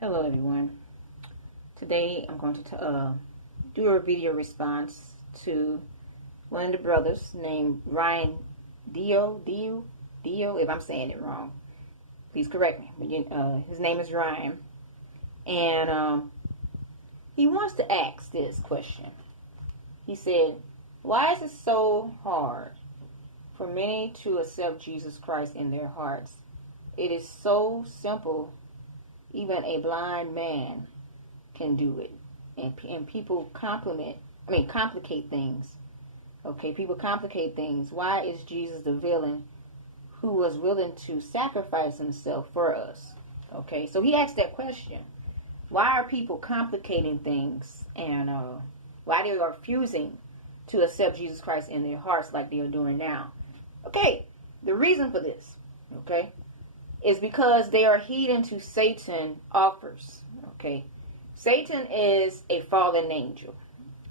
Hello everyone. Today I'm going to do a video response to one of the brothers named Ryan Dio. If I'm saying it wrong, please correct me. But his name is Ryan, and he wants to ask this question. He said, "Why is it so hard for many to accept Jesus Christ in their hearts? It is so simple. Even a blind man can do it." And people complicate things. Okay, people complicate things. Why is Jesus the villain who was willing to sacrifice himself for us? Okay, so he asked that question. Why are people complicating things, and why they are refusing to accept Jesus Christ in their hearts like they are doing now? Okay, the reason for this, okay, is because they are heeding to Satan's offers. Okay, Satan is a fallen angel,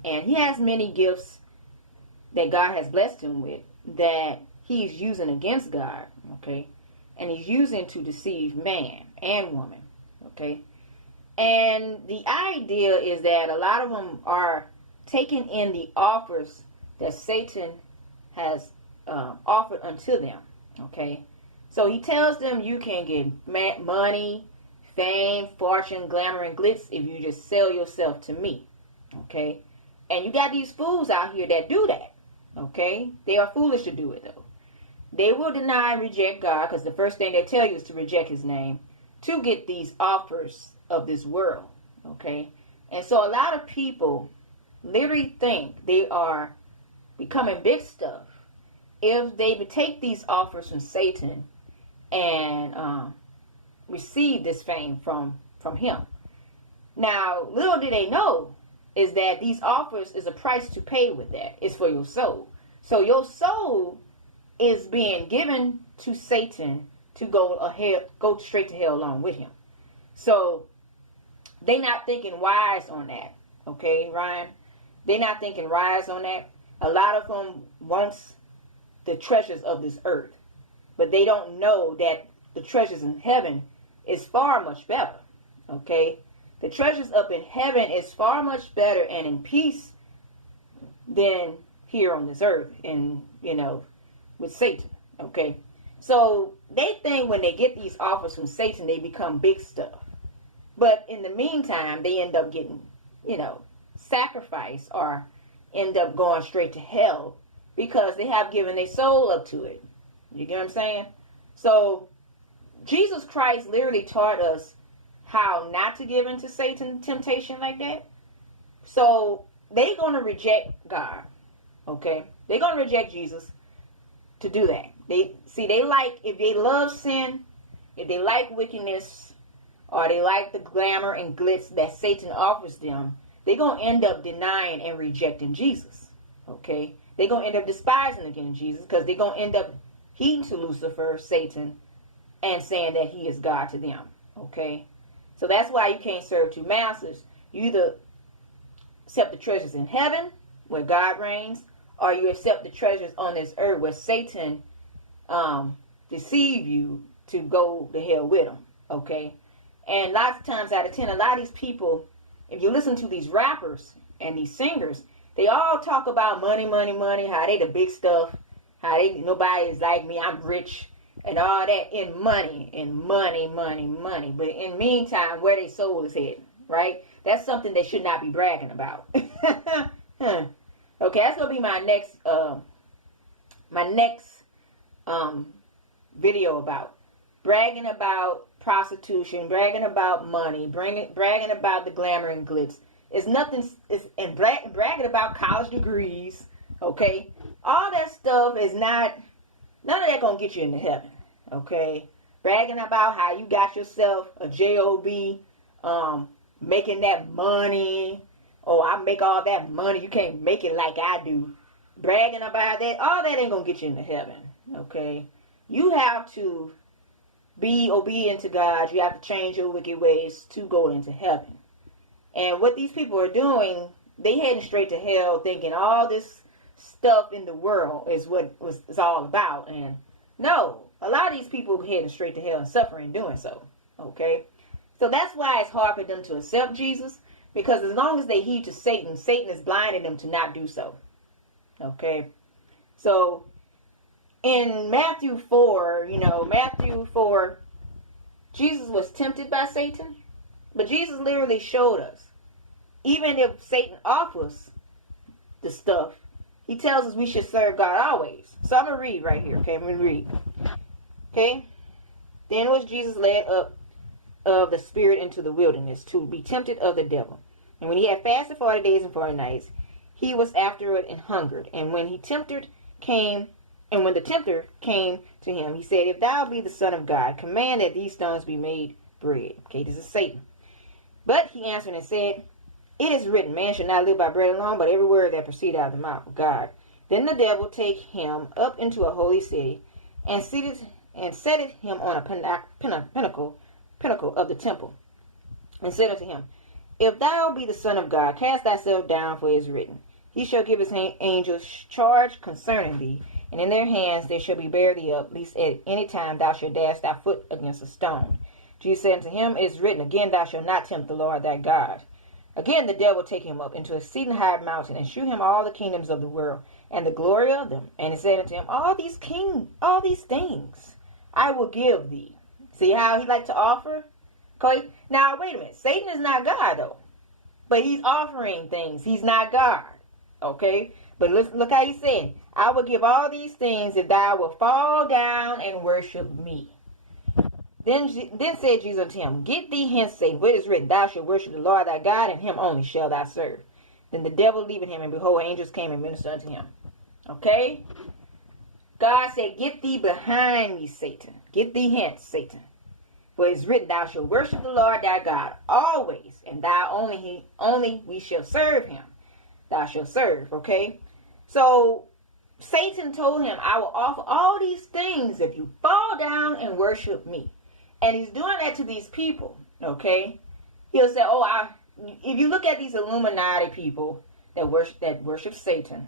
and he has many gifts that God has blessed him with that he's using against God. Okay, and he's using to deceive man and woman. Okay, and the idea is that a lot of them are taking in the offers that Satan has offered unto them. Okay. So he tells them you can get money, fame, fortune, glamour, and glitz if you just sell yourself to me. Okay? And you got these fools out here that do that. Okay? They are foolish to do it, though. They will deny and reject God, because the first thing they tell you is to reject his name to get these offers of this world. Okay? And so a lot of people literally think they are becoming big stuff if they take these offers from Satan and receive this fame from him. Now, little do they know is that these offers is a price to pay with that. It's for your soul. So your soul is being given to Satan to go straight to hell along with him. So they not thinking wise on that. Okay, Ryan? They not thinking wise on that. A lot of them wants the treasures of this earth. But they don't know that the treasures in heaven is far much better. Okay? The treasures up in heaven is far much better and in peace than here on this earth and, with Satan. Okay? So they think when they get these offers from Satan, they become big stuff. But in the meantime, they end up getting, sacrificed or end up going straight to hell because they have given their soul up to it. You get what I'm saying? So Jesus Christ literally taught us how not to give into Satan's temptation like that. So they're going to reject God. Okay? They're going to reject Jesus to do that. If they love sin, if they like wickedness, or they like the glamour and glitz that Satan offers them, they're going to end up denying and rejecting Jesus. Okay? They're going to end up despising again Jesus because they're going to end up heeding to Lucifer, Satan, and saying that he is God to them. Okay? So that's why you can't serve two masters. You either accept the treasures in heaven, where God reigns, or you accept the treasures on this earth, where Satan deceive you to go to hell with him. Okay? And lots of times out of 10, a lot of these people, if you listen to these rappers and these singers, they all talk about money, money, money, how they the big stuff, how nobody is like me, I'm rich, and all that in money, and money, money, money. But in the meantime, where their soul is heading, right? That's something they should not be bragging about. Okay, that's gonna be my next video about bragging about prostitution, bragging about money, bragging about the glamour and glitz. It's nothing. And bragging about college degrees. Okay, all that stuff is not. None of that gonna get you into heaven. Okay, bragging about how you got yourself a job, making that money. Oh, I make all that money. You can't make it like I do. Bragging about that. All that ain't gonna get you into heaven. Okay, you have to be obedient to God. You have to change your wicked ways to go into heaven. And what these people are doing, they heading straight to hell, thinking all this stuff in the world is what it's all about. And no, a lot of these people heading straight to hell and suffering doing so. Okay, So that's why it's hard for them to accept Jesus, because as long as they heed to Satan, Satan is blinding them to not do so. Okay? So in Matthew 4, Matthew 4, Jesus was tempted by Satan, but Jesus literally showed us, even if Satan offers the stuff, he tells us we should serve God always. So I'm going to read right here, okay? I'm going to read. Okay? Then was Jesus led up of the Spirit into the wilderness to be tempted of the devil. And when he had fasted 40 days and 40 nights, he was afterward and hungered. And when the tempter came to him, he said, If thou be the Son of God, command that these stones be made bread. Okay, this is Satan. But he answered and said, It is written, man shall not live by bread alone, but every word that proceedeth out of the mouth of God. Then the devil take him up into a holy city, and seated him on a pinnacle of the temple, and said unto him, If thou be the Son of God, cast thyself down, for it is written, He shall give his angels charge concerning thee, and in their hands they shall bear thee up, lest at any time thou shalt dash thy foot against a stone. Jesus said unto him, It is written, Again thou shalt not tempt the Lord thy God. Again the devil take him up into a exceeding high mountain, and shew him all the kingdoms of the world, and the glory of them. And he said unto him, All these things I will give thee. See how he like to offer? Okay. Now wait a minute. Satan is not God though, but he's offering things. He's not God. Okay. But look how he's saying, I will give all these things if thou wilt fall down and worship me. Then said Jesus unto him, Get thee hence, Satan, for it is written, Thou shalt worship the Lord thy God, and him only shalt thou serve. Then the devil leaving him, and behold, angels came and ministered unto him. Okay? God said, Get thee behind me, Satan. Get thee hence, Satan. For it is written, Thou shalt worship the Lord thy God always, and thou only we shall serve him. Thou shalt serve. Okay? So Satan told him, I will offer all these things if you fall down and worship me. And he's doing that to these people. Okay? He'll say, if you look at these Illuminati people that worship Satan,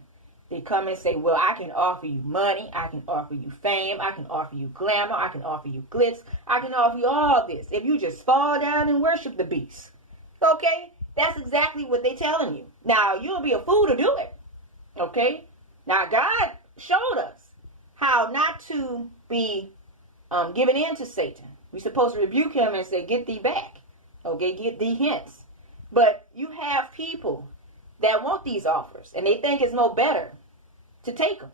they come and say, well, I can offer you money, I can offer you fame, I can offer you glamour, I can offer you glitz, I can offer you all this if you just fall down and worship the beast. Okay? That's exactly what they're telling you. Now, you'll be a fool to do it. Okay? Now, God showed us how not to be given in to Satan. We're supposed to rebuke him and say, get thee back. Okay, get thee hence. But you have people that want these offers, and they think it's no better to take them.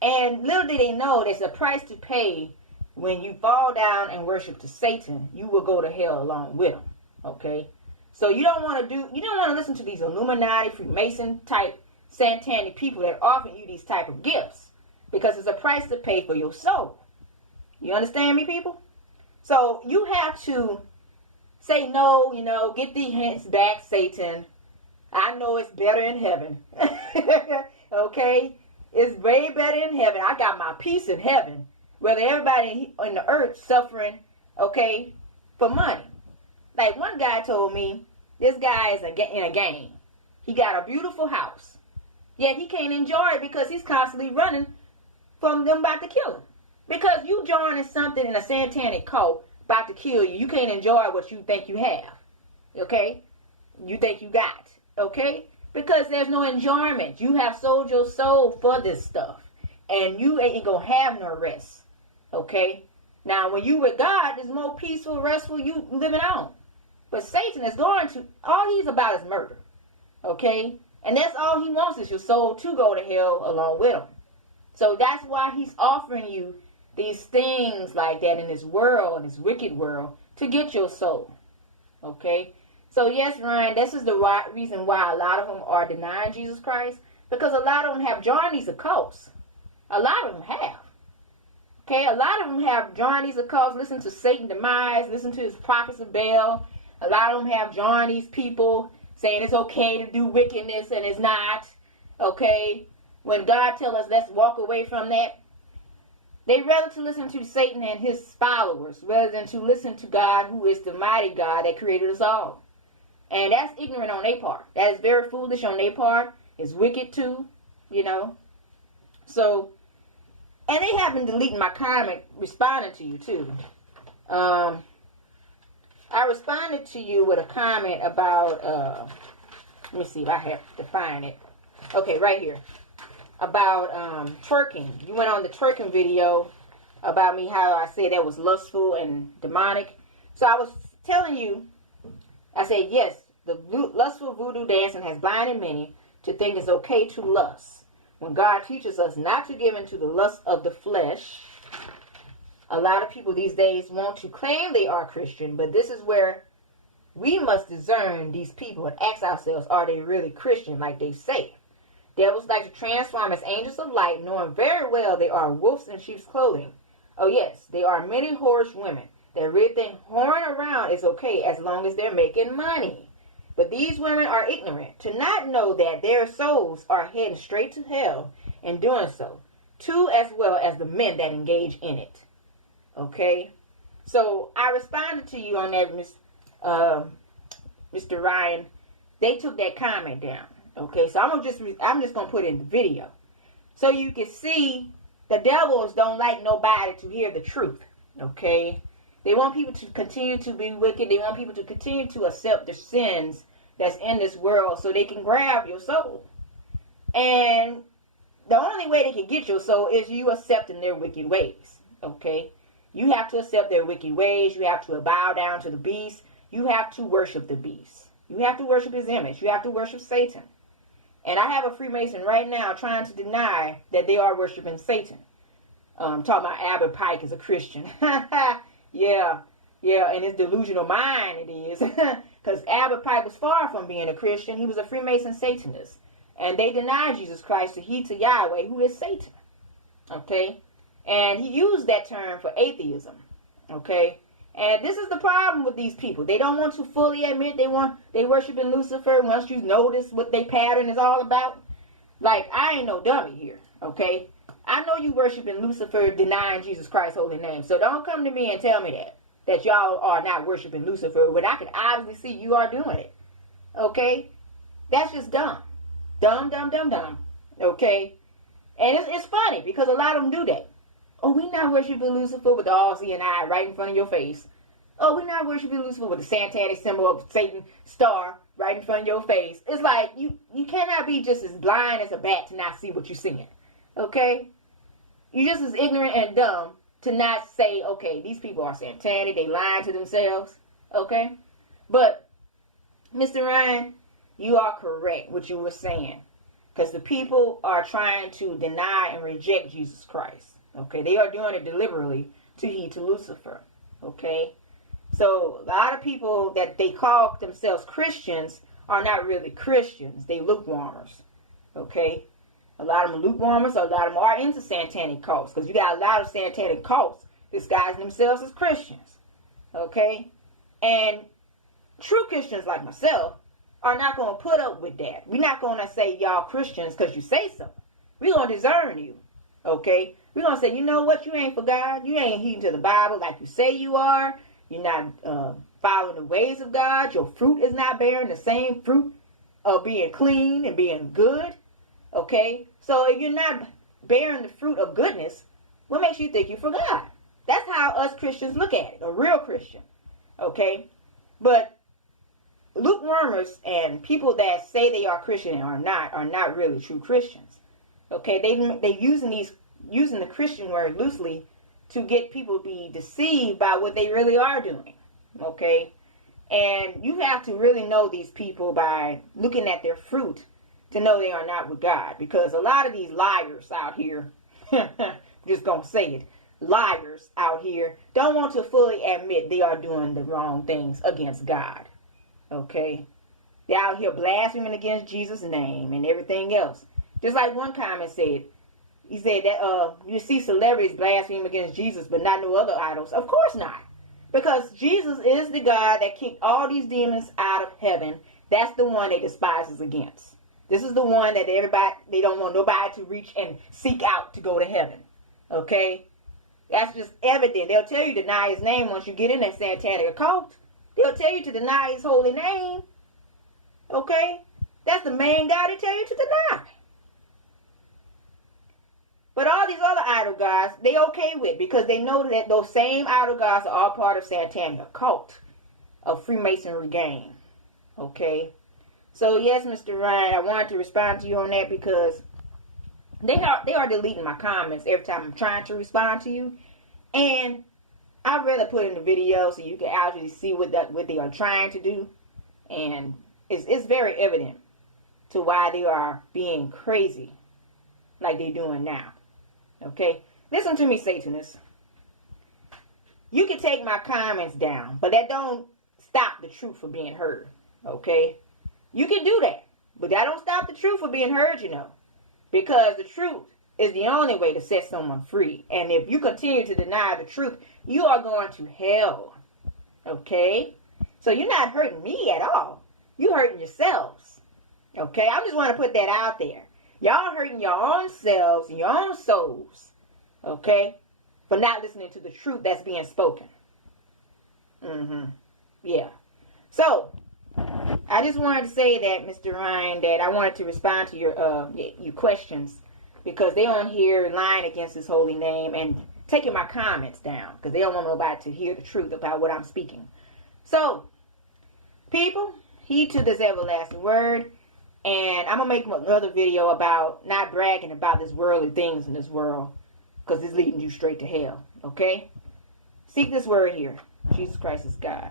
And little do they know there's a price to pay when you fall down and worship to Satan. You will go to hell along with him. Okay? So you don't want to listen to these Illuminati, Freemason type satanic people that offer you these type of gifts, because it's a price to pay for your soul. You understand me, people? So you have to say no, get thee hence back, Satan. I know it's better in heaven. Okay? It's way better in heaven. I got my peace in heaven. Whether everybody in the earth suffering, okay, for money. Like one guy told me, this guy is in a gang. He got a beautiful house. Yet he can't enjoy it because he's constantly running from them about to kill him. Because you joining something in a satanic cult about to kill you, you can't enjoy what you think you have. Okay? You think you got. Okay? Because there's no enjoyment. You have sold your soul for this stuff. And you ain't going to have no rest. Okay? Now, when you with God, it's more peaceful, restful, you living on. But Satan is going to, all he's about is murder. Okay? And that's all he wants is your soul to go to hell along with him. So that's why he's offering you these things like that in this world, in this wicked world, to get your soul. Okay? So yes, Ryan, this is the reason why a lot of them are denying Jesus Christ. Because a lot of them have joined these occults. A lot of them have. Okay? A lot of them have joined these occults, listen to Satan demise, listen to his prophets of Baal. A lot of them have joined these people saying it's okay to do wickedness and it's not. Okay? When God tells us let's walk away from that, they rather to listen to Satan and his followers rather than to listen to God, who is the mighty God that created us all. And that's ignorant on their part. That is very foolish on their part. It's wicked too, So, and they have been deleting my comment responding to you too. I I responded to you with a comment about, let me see if I have to find it. Okay, right here. About twerking. You went on the twerking video about me, how I said that was lustful and demonic. So I was telling you, I said, yes, the lustful voodoo dancing has blinded many to think it's okay to lust. When God teaches us not to give into the lust of the flesh, a lot of people these days want to claim they are Christian, but this is where we must discern these people and ask ourselves, are they really Christian like they say? Devils like to transform as angels of light, knowing very well they are wolves in sheep's clothing. Oh yes, there are many whorish women that really think whoring around is okay as long as they're making money. But these women are ignorant to not know that their souls are heading straight to hell in doing so, too, as well as the men that engage in it. Okay? So I responded to you on that, Mr. Ryan. They took that comment down. Okay, so I'm just gonna put it in the video, so you can see the devils don't like nobody to hear the truth. Okay, they want people to continue to be wicked. They want people to continue to accept the sins that's in this world, so they can grab your soul. And the only way they can get your soul is you accepting their wicked ways. Okay, you have to accept their wicked ways. You have to bow down to the beast. You have to worship the beast. You have to worship his image. You have to worship Satan. And I have a Freemason right now trying to deny that they are worshiping Satan. Talking about Albert Pike is a Christian. yeah, and his delusional mind it is. Because Albert Pike was far from being a Christian. He was a Freemason Satanist. And they denied Jesus Christ to he to Yahweh, who is Satan. Okay? And he used that term for atheism. Okay? And this is the problem with these people. They don't want to fully admit they worshiping Lucifer. Once you notice what their pattern is all about. Like, I ain't no dummy here, okay? I know you worshiping Lucifer, denying Jesus Christ's holy name. So don't come to me and tell me that y'all are not worshiping Lucifer when I can obviously see you are doing it. Okay? That's just dumb. Dumb, okay? And it's funny because a lot of them do that. Oh, we not worshiping Lucifer with the all-seeing eye right in front of your face. Oh, we not worshiping Lucifer with the satanic symbol of Satan star right in front of your face. It's like you cannot be just as blind as a bat to not see what you're seeing. Okay? You're just as ignorant and dumb to not say, okay, these people are satanic. They lying to themselves. Okay? But, Mr. Ryan, you are correct what you were saying. Because the people are trying to deny and reject Jesus Christ. Okay, they are doing it deliberately to heed to Lucifer. Okay, so a lot of people that they call themselves Christians are not really Christians. They lukewarmers. Okay, a lot of them lukewarmers. A lot of them are into satanic cults because you got a lot of satanic cults disguising themselves as Christians. Okay, and true Christians like myself are not going to put up with that. We're not going to say y'all Christians because you say so. We're going to discern you. Okay. We're going to say, you know what? You ain't for God. You ain't heeding to the Bible like you say you are. You're not following the ways of God. Your fruit is not bearing the same fruit of being clean and being good. Okay? So if you're not bearing the fruit of goodness, what makes you think you're for God? That's how us Christians look at it. A real Christian. Okay? But lukewarmers and people that say they are Christian and are not really true Christians. Okay? They using the Christian word loosely to get people to be deceived by what they really are doing. Okay? And you have to really know these people by looking at their fruit to know they are not with God. Because a lot of these liars out here, just gonna say it, liars out here don't want to fully admit they are doing the wrong things against God. Okay? They're out here blaspheming against Jesus' name and everything else. Just like one comment said, he said that you see celebrities blaspheme against Jesus, but not no other idols. Of course not. Because Jesus is the God that kicked all these demons out of heaven. That's the one they despises against. This is the one that they don't want nobody to reach and seek out to go to heaven. Okay? That's just evident. They'll tell you to deny his name once you get in that satanic occult. They'll tell you to deny his holy name. Okay? That's the main God they tell you to deny. But all these other idol gods, they okay with because they know that those same idol gods are all part of satanic occult. of Freemasonry game. Okay? So, yes, Mr. Ryan, I wanted to respond to you on that because they are deleting my comments every time I'm trying to respond to you. And I'd rather put in the video so you can actually see what they are trying to do. And it's very evident to why they are being crazy like they're doing now. Okay? Listen to me, Satanists. You can take my comments down, but that don't stop the truth from being heard. Okay? You can do that, but that don't stop the truth from being heard, you know. Because the truth is the only way to set someone free. And if you continue to deny the truth, you are going to hell. Okay? So you're not hurting me at all. You're hurting yourselves. Okay? I just want to put that out there. Y'all hurting your own selves and your own souls. Okay? For not listening to the truth that's being spoken. Yeah. So, I just wanted to say that, Mr. Ryan, that I wanted to respond to your questions because they on here lying against his holy name and taking my comments down because they don't want nobody to hear the truth about what I'm speaking. So, people, heed to this everlasting word, and I'm going to make another video about not bragging about this worldly things in this world because it's leading you straight to hell, okay? Seek this word here. Jesus Christ is God.